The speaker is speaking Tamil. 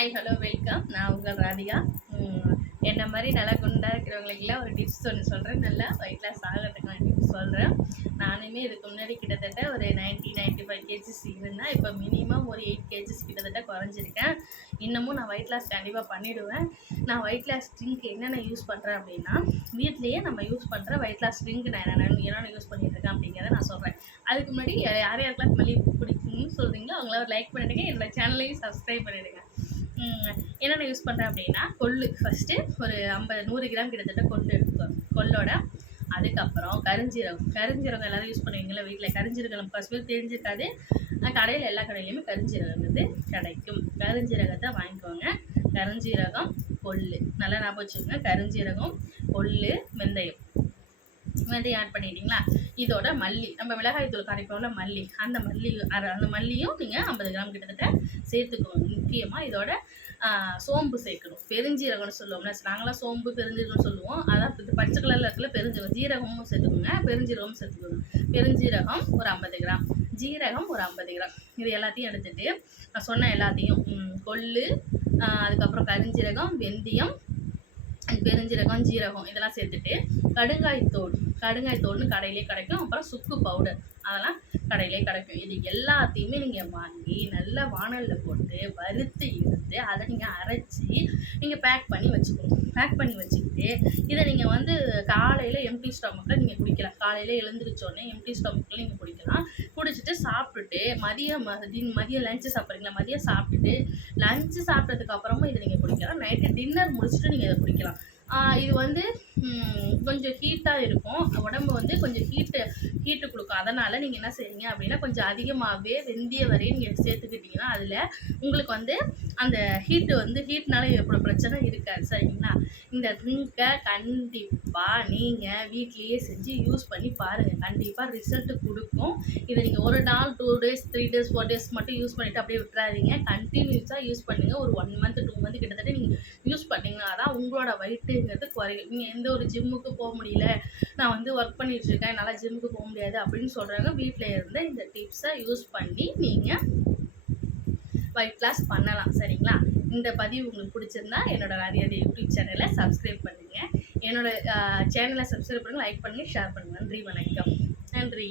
Hi hello welcome. நான் உங்கள் ராதிகா. என்ன மாதிரி நல்லா குண்டாக இருக்கிறவங்களுக்குலாம் ஒரு டிப்ஸ் ஒன்று சொல்கிறேன். நல்லா வெயிட் லாஸ் ஆகிறதுக்கான டிப்ஸ் சொல்கிறேன். நானுமே இதுக்கு முன்னாடி கிட்டத்தட்ட ஒரு 95 கேஜிஸ் இருந்தேன். இப்போ மினிமம் ஒரு 8 கேஜிஸ் கிட்டத்தட்ட குறைஞ்சிருக்கேன். இன்னமும் நான் வெயிட் லாஸ் கண்டிப்பாக பண்ணிவிடுவேன். நான் வெயிட் லாஸ் ட்ரிங்க் என்னென்ன யூஸ் பண்ணுறேன் அப்படின்னா, வீட்லேயே நம்ம யூஸ் பண்ணுற வெயிட் லாஸ் ட்ரிங்க் நான் என்னென்ன யூஸ் பண்ணிட்டுருக்கேன் அப்படிங்கிறத நான் சொல்கிறேன். அதுக்கு முன்னாடி யாருக்கெல்லாம் மல்லி பிடிக்கும்னு சொல்கிறீங்களோ அவங்கள லைக் பண்ணிவிடுங்க. என்னோடய சேனலையும் சப்ஸ்கிரைப் பண்ணிவிடுங்க. என்னென்ன யூஸ் பண்ணுறேன் அப்படின்னா, கொள்ளு ஃபஸ்ட்டு ஒரு 100 கிராம் கிட்டத்தட்ட கொள்ளு எடுத்துக்கோங்க. கொள்ளோட அதுக்கப்புறம் கருஞ்சீரகம் எல்லோரும் யூஸ் பண்ணுவீங்களா வீட்டில். கருஞ்சீரகம் நம்ம ஃபஸ்ட் தெரிஞ்சிருக்காது. கடையில் எல்லா கடையிலையுமே கருஞ்சீரகம் வந்து கிடைக்கும். கருஞ்சீரகத்தை வாங்கிக்கோங்க. கருஞ்சீரகம், கொள்ளு நல்லா ஞாபகம் வச்சுக்கோங்க. கருஞ்சீரகம், கொள்ளு, வெந்தயம் ஆட் பண்ணிட்டீங்களா. இதோட மல்லி, நம்ம மிளகாய் தூள் கரைப்போம்ல மல்லி, அந்த மல்லியும் நீங்கள் 50 கிராம் கிட்டத்தட்ட சேர்த்துக்கோங்க. முக்கியமாக இதோட சோம்பு சேர்க்கணும். பெருஞ்சீரகம்னு சொல்லுவோம்ல, நாங்களாம் சோம்பு பெருஞ்சீரகம்னு சொல்லுவோம். அதான் பச்சை கலரில் இருக்கல பெருஞ்சீரகம். ஜீரகமும் சேர்த்துக்கோங்க, பெருஞ்சீரகமும் சேர்த்துக்கோங்க. பெருஞ்சீரகம் ஒரு 50 கிராம், ஜீரகம் ஒரு 50 கிராம். இது எல்லாத்தையும் எடுத்துகிட்டு நான் சொன்ன எல்லாத்தையும் கொள்ளு, அதுக்கப்புறம் கருஞ்சீரகம், வெந்தயம், பெருஞ்சீரகம், ஜீரகம் இதெல்லாம் சேர்த்துட்டு கடுங்காய் தோல்னு கடையிலே கிடைக்கும். அப்புறம் சுக்கு பவுடர் அதெல்லாம் கடையிலே கிடைக்கும். இது எல்லாத்தையுமே நீங்கள் வாங்கி நல்லா வானலில் போட்டு வறுத்து எடுத்து அதை நீங்கள் அரைச்சி நீங்கள் பேக் பண்ணி வச்சுக்கணும். பேக் பண்ணி வச்சுக்கிட்டு இதை நீங்கள் வந்து காலையில் எம்டி ஸ்டொமக்கில் நீங்கள் குடிக்கலாம். காலையில் எழுந்திரிச்சோடனே எம்டி ஸ்டொமக்கில் நீங்கள் குடிக்கலாம். குடிச்சிட்டு சாப்பிட்டுட்டு மதியம் லஞ்சு சாப்பிட்றீங்களா, மதியம் சாப்பிட்டுட்டு லஞ்சு சாப்பிட்டதுக்கு அப்புறமும் இதை நீங்கள் குடிக்கலாம். நைட்டு டின்னர் முடிச்சுட்டு நீங்கள் இதை குடிக்கலாம். இது வந்து கொஞ்சம் ஹீட்டாக இருக்கும். உடம்பு வந்து கொஞ்சம் ஹீட்டு கொடுக்கும். அதனால் நீங்கள் என்ன செய்றீங்க அப்படின்னா, கொஞ்சம் அதிகமாகவே வெந்தய வரையும் நீங்கள் சேர்த்துக்கிட்டிங்கன்னா அதில் உங்களுக்கு வந்து அந்த ஹீட்னால ஏற்படும் பிரச்சனை இருக்காது. சரிங்களா. இந்த ட்ரிங்கை கண்டிப்பாக நீங்கள் வீட்லேயே செஞ்சு யூஸ் பண்ணி பாருங்கள். கண்டிப்பாக ரிசல்ட்டு கொடுக்கும். இதை நீங்கள் ஒரு நாள் 2 days 3 days 4 days மட்டும் யூஸ் பண்ணிவிட்டு அப்படியே விட்டுறாதீங்க. கண்டினியூஸாக யூஸ் பண்ணுங்கள். ஒரு 1 month 2 month கிட்டத்தட்ட நீங்கள் யூஸ் பண்ணிங்கன்னா தான் உங்களோட வயிற்றுங்கிறது குறையும். நீங்கள் எந்த ஒரு ஜிம்முக்கு போக முடியல, நான் வந்து ஒர்க் பண்ணிகிட்ருக்கேன், என்னால் ஜிம்முக்கு போக முடியாது அப்படின்னு சொல்கிறவங்க வீட்டில் இருந்து இந்த டிப்ஸை யூஸ் பண்ணி நீங்கள் வெயிட் லாஸ் பண்ணலாம். சரிங்களா. இந்த பதிவு உங்களுக்கு பிடிச்சிருந்தா என்னோட ராதிகா யூடியூப் சேனலை சப்ஸ்கிரைப் பண்ணுங்கள். என்னோட சேனலை சப்ஸ்கிரைப் பண்ணுங்கள், லைக் பண்ணுங்கள், ஷேர் பண்ணுங்கள். நன்றி, வணக்கம். நன்றி.